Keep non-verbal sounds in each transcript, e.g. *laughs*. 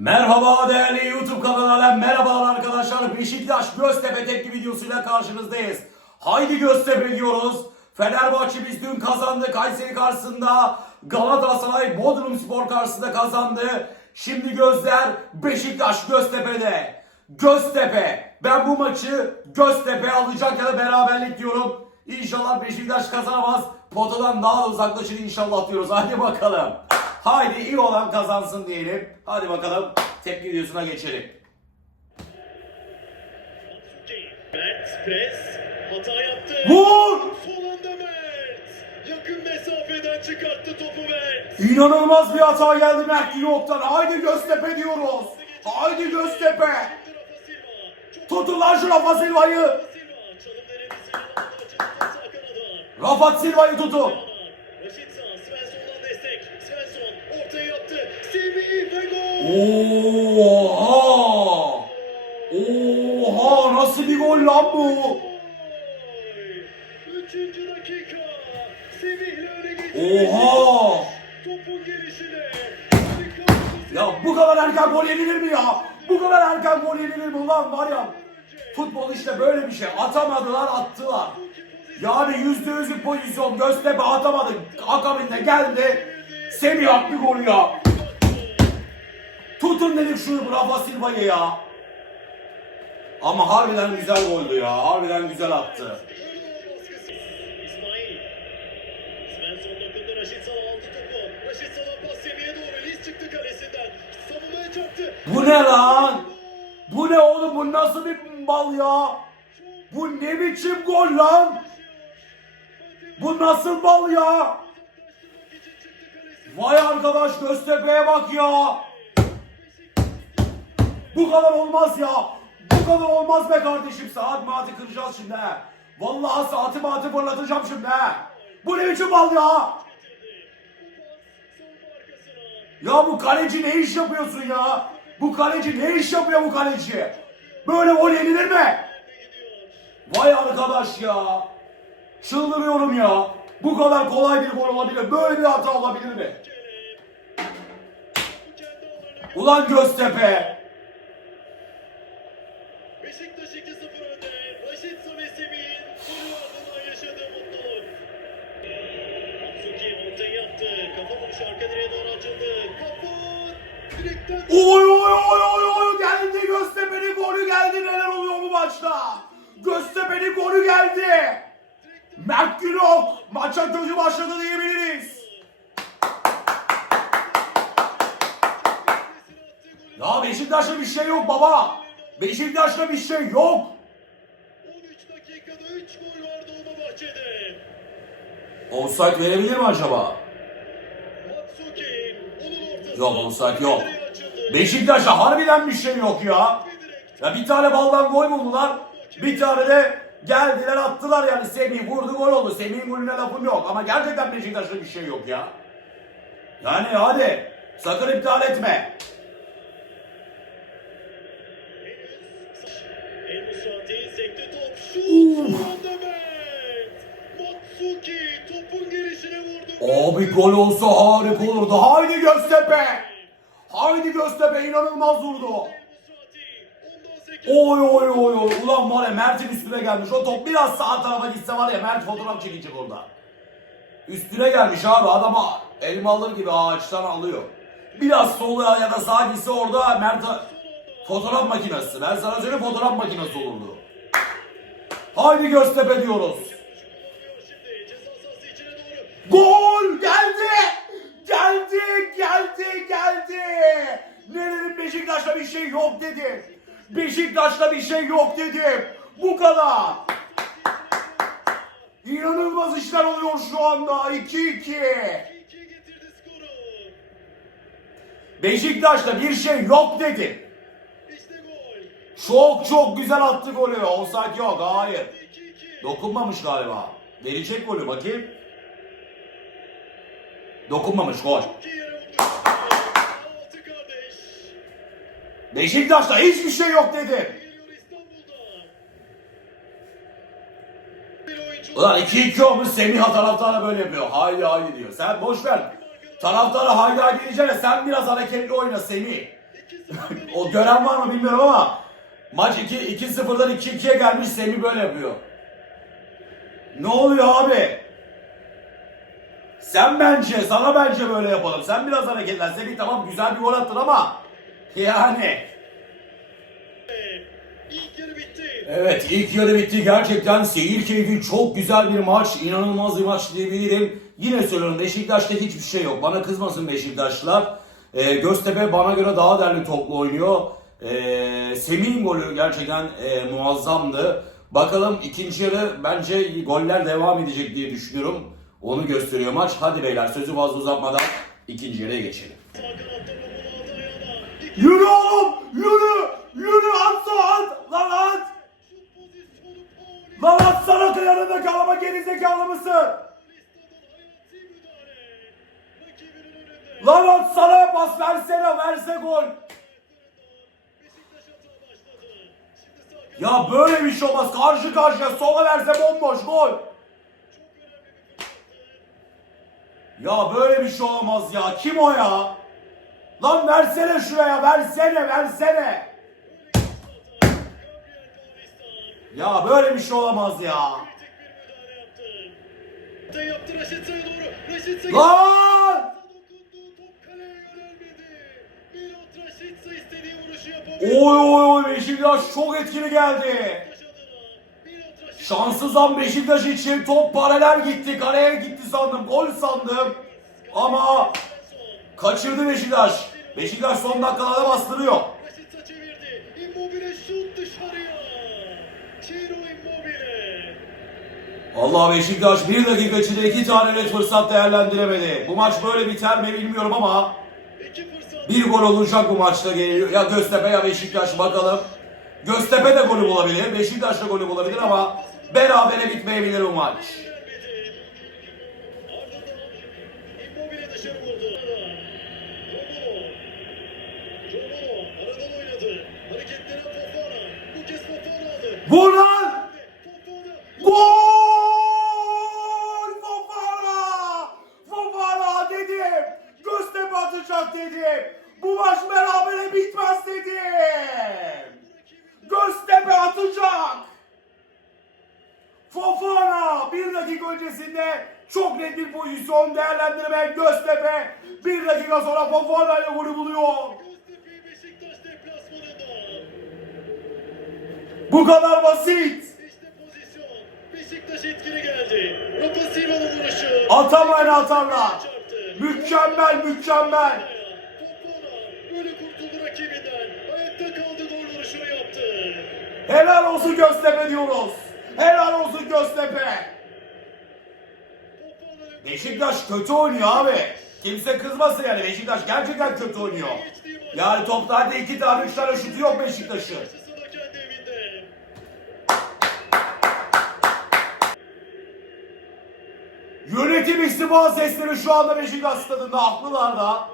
Merhaba değerli YouTube kanalına merhabalar arkadaşlar. Beşiktaş Göztepe tepki videosuyla karşınızdayız. Haydi Göztepe diyoruz. Fenerbahçe biz dün kazandı Kayseri karşısında. Galatasaray Bodrum Spor karşısında kazandı. Şimdi gözler Beşiktaş Göztepe'de. Göztepe. Ben bu maçı Göztepe alacak ya da beraberlik diyorum. İnşallah Beşiktaş kazanamaz. Potadan daha da uzaklaşır inşallah diyoruz. Hadi bakalım. Haydi iyi olan kazansın diyelim. Hadi bakalım tepki videosuna geçelim. Mert pres hata yaptı. Vur! Son anda Mert. Yakın mesafeden çıkarttı topu Mert. İnanılmaz bir hata geldi Mert Yok'tan. Haydi Göztepe diyoruz. Haydi Göztepe. Tutun lan şu Rafa Silva'yı. Rafa Silva'yı tutun. Raşit Sağ, Svensson'dan destek. Svensson ortaya yaptı. Semih ve gol. Oha! Oha nasıl bir gol lan bu? Üçüncü dakika. Semih'le öne geçti. Oha! Topun gelişine. Ya bu kadar erken gol yenilir mi ya? Bu kadar erken gol yenilir mi ulan var ya? Futbol işte böyle bir şey. Atamadılar attılar. Yani yüzde yüz bir pozisyon. Göztepe atamadı. Akabinde geldi. Semih attı golü ya. Tutun dedik şunu Rafa Silva'yı ya. Ama harbiden güzel goldü ya. Harbiden güzel attı. Bu ne lan? Bu ne oğlum? Bu nasıl bir bal ya? Bu ne biçim gol lan? Bu nasıl bal ya? Vay arkadaş Göztepe'ye bak ya. Bu kadar olmaz ya. Bu kadar olmaz be kardeşim. Saat maati kıracağız şimdi he. Vallahi saati maati fırlatacağım şimdi he. Bu ne biçim bal ya? Ya bu kaleci ne iş yapıyorsun ya? Bu kaleci ne iş yapıyor bu kaleci? Böyle gol yenilir mi? Vay arkadaş ya. Çıldırıyorum ya. Bu kadar kolay bir gol olabilir. Böyle bir hata olabilir mi? Ulan Göztepe. Beşiktaş 2-0 önde. Raşit Semih'in golü ardından yaşadığı mutluluk. Atsuki ortayı yaptı. Kafa vuruşu arka direğe doğru açıldı. Kafa direkten Oy oy oy oy oy geldi Göztepe'nin golü geldi. Neler oluyor bu maçta? Göztepe'nin golü geldi. Mert Günok maça kötü başladı diyebiliriz. Ya Beşiktaş'ta bir şey yok baba. Beşiktaş'ta bir şey yok. 13 dakikada 3 gol var Dolmabahçe'de. Offside verebilir mi acaba? Matsuki onun ortası. Yok, offside yok. Beşiktaş'ta harbiden bir şey yok ya. Ya bir tane baldan gol buldular. Bir tane de geldiler attılar yani Semih vurdu gol oldu. Semih'in golüne lafım yok ama gerçekten Beşiktaş'ta bir şey yok ya. Yani hadi sakın iptal etme. Abi gol olsa harika olurdu. Haydi Göztepe. Haydi Göztepe inanılmaz vurdu. Oy oy oy oy. Ulan var ya Mert'in üstüne gelmiş. O top biraz sağ tarafa gitse var ya Mert fotoğraf çekecek orada. Üstüne gelmiş abi. Adama elma alır gibi ağaçtan alıyor. Biraz sola ya da sağa gitse orada Mert fotoğraf makinesi. Ben sana söyleyeyim fotoğraf makinesi olurdu. Haydi Göztepe diyoruz. Gol geldi. Geldi, geldi, geldi. Ne dedim Beşiktaş'ta bir şey yok dedim. Beşiktaş'ta bir şey yok dedim. Bu kadar. İnanılmaz işler oluyor şu anda. 2-2. 2-2 getirdi skoru. Beşiktaş'ta bir şey yok dedim. Çok çok güzel attı golü. Offside yok. Hayır. 2-2. Dokunmamış galiba. Verecek golü bakayım. Dokunmamış gol. Beşiktaş'ta hiçbir şey yok oyuncu. Ulan 2-2 olmuş Semih taraftarı böyle yapıyor. Haydi haydi diyor. Sen boş ver. Taraftarı haydi haydi diyeceğine sen biraz hareketli oyna Semih. *laughs* o gören var mı bilmiyorum ama maç 2 2-0'dan 2-2'ye gelmiş Semih böyle yapıyor. Ne oluyor abi? Sen bence, sana bence böyle yapalım. Sen biraz hareketlen. Semih tamam güzel bir gol attın ama yani İlk yarı bitti. Evet ilk yarı bitti. Gerçekten seyir keyfi çok güzel bir maç. inanılmaz bir maç diyebilirim. Yine söylüyorum Beşiktaş'ta hiçbir şey yok. Bana kızmasın Beşiktaşlılar. Ee, Göztepe bana göre daha derli toplu oynuyor. Ee, Semih'in golü gerçekten e, muazzamdı. Bakalım ikinci yarı bence goller devam edecek diye düşünüyorum. Onu gösteriyor maç. Hadi beyler sözü fazla uzatmadan ikinci yarıya geçelim. Yürü oğlum! Yürü! Yürü at at! Lan at! Lan atsana kıyarındaki adama gerizekalı mısın? Lan atsana pas versene verse gol. Ya böyle bir şey olmaz. Karşı karşıya sola verse bomboş gol. çok önemli bir fırsattı. Ya böyle bir şey olamaz ya. Kim o ya? Lan versene şuraya versene versene. Ya böyle bir şey olamaz ya. Lan! Oy oy oy Beşiktaş çok etkili geldi. Beşiktaş adına. Milot Raşitsa. Şanssız an Beşiktaş için top paralel gitti. Kaleye gitti sandım. Gol sandım. Ama kaçırdı Beşiktaş. Beşiktaş son dakikalarda bastırıyor. Allah Beşiktaş bir dakika içinde iki tane net fırsat değerlendiremedi. Bu maç böyle biter mi bilmiyorum ama bir gol olacak bu maçta geliyor. Ya Göztepe ya Beşiktaş bakalım. Göztepe de golü bulabilir. Beşiktaş da golü bulabilir ama berabere bitmeyebilir bu maç. Gelmedi. Ardından Immobile dışarı vurdu. Romulo. Romulo aradan oynadı. Hareketlere Fofana. Bu kez Fofana aldı. Vur lan! Fofana. Gol! Fofana! Fofana dedim. Göztepe atacak dedim. Bu maç berabere bitmez dedim. Göztepe atacak. Fofana bir dakika öncesinde çok net bir pozisyon değerlendirme Göztepe. Bir dakika sonra Fofana golü buluyor. Bu kadar basit. İşte pozisyon. Atamayan atarlar. Mükemmel mükemmel. Fofana böyle kurtuldu rakibinden. Helal olsun Göztepe diyoruz. Helal olsun Göztepe. Beşiktaş kötü oynuyor abi. Kimse kızmasın yani Beşiktaş gerçekten kötü oynuyor. Yani toplarda iki tane üç tane şutu yok Beşiktaş'ın. Yönetim istifa sesleri şu anda Beşiktaş stadında haklılar da.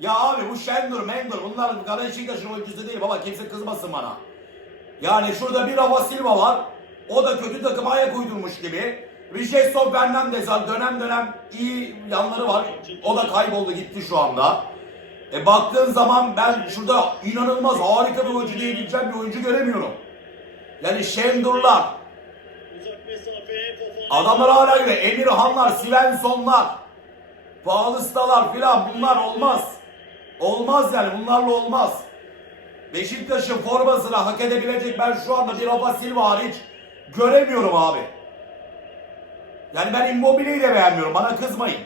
Ya abi bu Şendur, Mendur bunlar bu kadar Beşiktaş'ın oyuncusu değil baba kimse kızmasın bana. Yani şurada bir Rafa Silva var. O da kötü takıma ayak uydurmuş gibi. Richardson Fernandez var. Dönem dönem iyi yanları var. O da kayboldu gitti şu anda. E baktığın zaman ben şurada inanılmaz harika bir oyuncu diyebileceğim bir oyuncu göremiyorum. Yani Şendurlar. Adamlar hala göre Emirhanlar, Svenssonlar, Pahalıstalar filan bunlar olmaz. Olmaz yani bunlarla olmaz. Beşiktaş'ın formasını hak edebilecek ben şu anda bir Silva hariç göremiyorum abi. Yani ben Immobile'yi de beğenmiyorum bana kızmayın.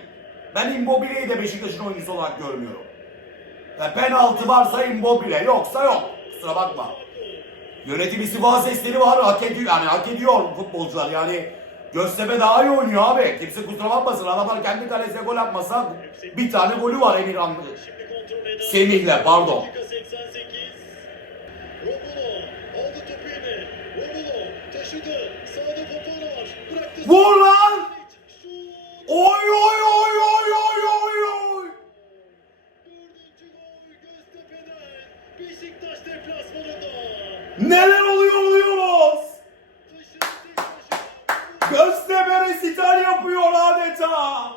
Ben Immobile'yi de Beşiktaş'ın oyuncusu olarak görmüyorum. Ya penaltı varsa Immobile yoksa yok. Kusura bakma. Yönetim istifa sesleri var. Hak ediyor yani hak ediyor futbolcular yani. Göztepe daha iyi oynuyor abi. Kimse kusura bakmasın. Adamlar kendi kalesine gol atmasa bir tane golü var eden. Semih'le pardon. Dakika 88. Romulo aldı topu eline. Romulo taşıdı. Sağda Fofana var. Bıraktı. Vur lan! Şut. Oy oy oy oy oy oy oy. Dördüncü gol Göztepe'den. Beşiktaş deplasmanında. Neler oluyor oluyoruz? Taşıdı tek başına. Göztepe resital yapıyor adeta.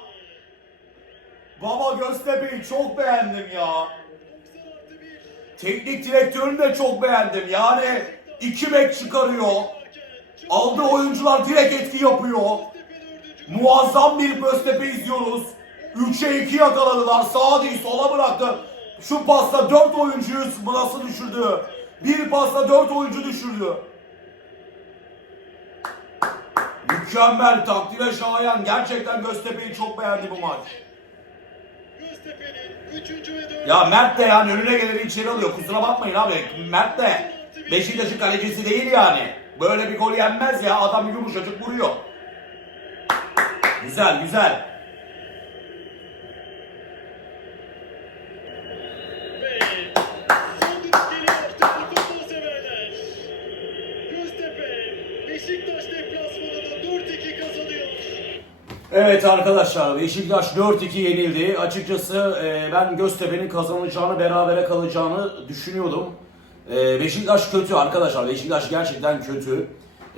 Baba Göztepe'yi çok beğendim ya. 90 artı 1. teknik direktörünü de çok beğendim. Yani iki bek çıkarıyor. Aldığı oyuncular direkt etki yapıyor. Muazzam bir Göztepe izliyoruz. 3'e 2 yakaladılar. Sağa değil sola bıraktı. Şu pasta 4 oyuncuyu nasıl düşürdü? Bir pasta 4 oyuncu düşürdü. Mükemmel takdire şayan. Gerçekten Göztepe'yi çok beğendi bu maç. Göztepe'nin 3. ve 4. Ya Mert de yani önüne geleni içeri alıyor. Kusura bakmayın abi. Mert de Beşiktaş'ın kalecisi değil yani. Böyle bir gol yenmez ya. Adam yumuşacık vuruyor. Güzel güzel. Ve son düdük geliyor değerli futbol severler. Göztepe Beşiktaş deplasmanında 4-2 kazanıyor. Evet arkadaşlar Beşiktaş 4-2 yenildi. Açıkçası e, ben Göztepe'nin kazanacağını, berabere kalacağını düşünüyordum. E, Beşiktaş kötü arkadaşlar. Beşiktaş gerçekten kötü.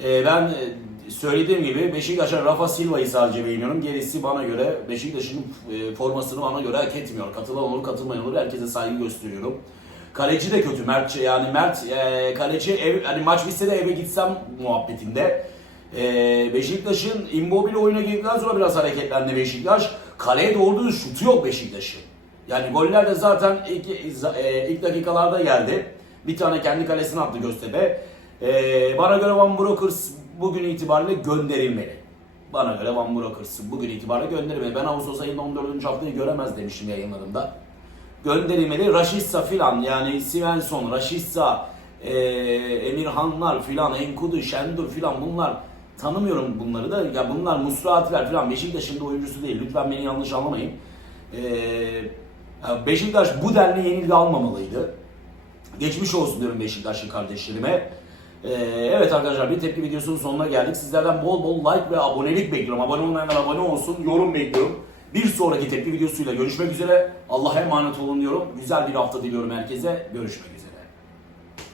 E, ben e, söylediğim gibi Beşiktaş'a Rafa Silva'yı sadece beğeniyorum. Gerisi bana göre Beşiktaş'ın e, formasını bana göre hak etmiyor. Katılan olur, katılmayan olur. Herkese saygı gösteriyorum. Kaleci de kötü Mert. Yani Mert e, kaleci ev, hani maç bitse de eve gitsem muhabbetinde. Ee, Beşiktaş'ın Immobile oyuna girdikten sonra biraz hareketlendi Beşiktaş. Kaleye doğru şutu yok Beşiktaş'ın. Yani goller de zaten ilk, e, ilk dakikalarda geldi. Bir tane kendi kalesine attı Göztepe. Ee, bana göre Van Brokers bugün itibariyle gönderilmeli. Bana göre Van Brokers bugün itibariyle gönderilmeli. Ben Ağustos ayının 14. haftayı göremez demiştim yayınlarımda. Gönderilmeli. Raşitsa filan yani Svensson, Raşitsa, e, Emirhanlar filan, Enkudu, Şendur filan bunlar tanımıyorum bunları da. Ya bunlar Musratiler filan Beşiktaş'ın da oyuncusu değil. Lütfen beni yanlış anlamayın. E, ya Beşiktaş bu denli yenilgi almamalıydı. Geçmiş olsun diyorum Beşiktaşlı kardeşlerime. Ee, evet arkadaşlar bir tepki videosunun sonuna geldik. Sizlerden bol bol like ve abonelik bekliyorum. Abone olmayanlar abone olsun, yorum bekliyorum. Bir sonraki tepki videosuyla görüşmek üzere. Allah'a emanet olun diyorum. Güzel bir hafta diliyorum herkese. Görüşmek üzere.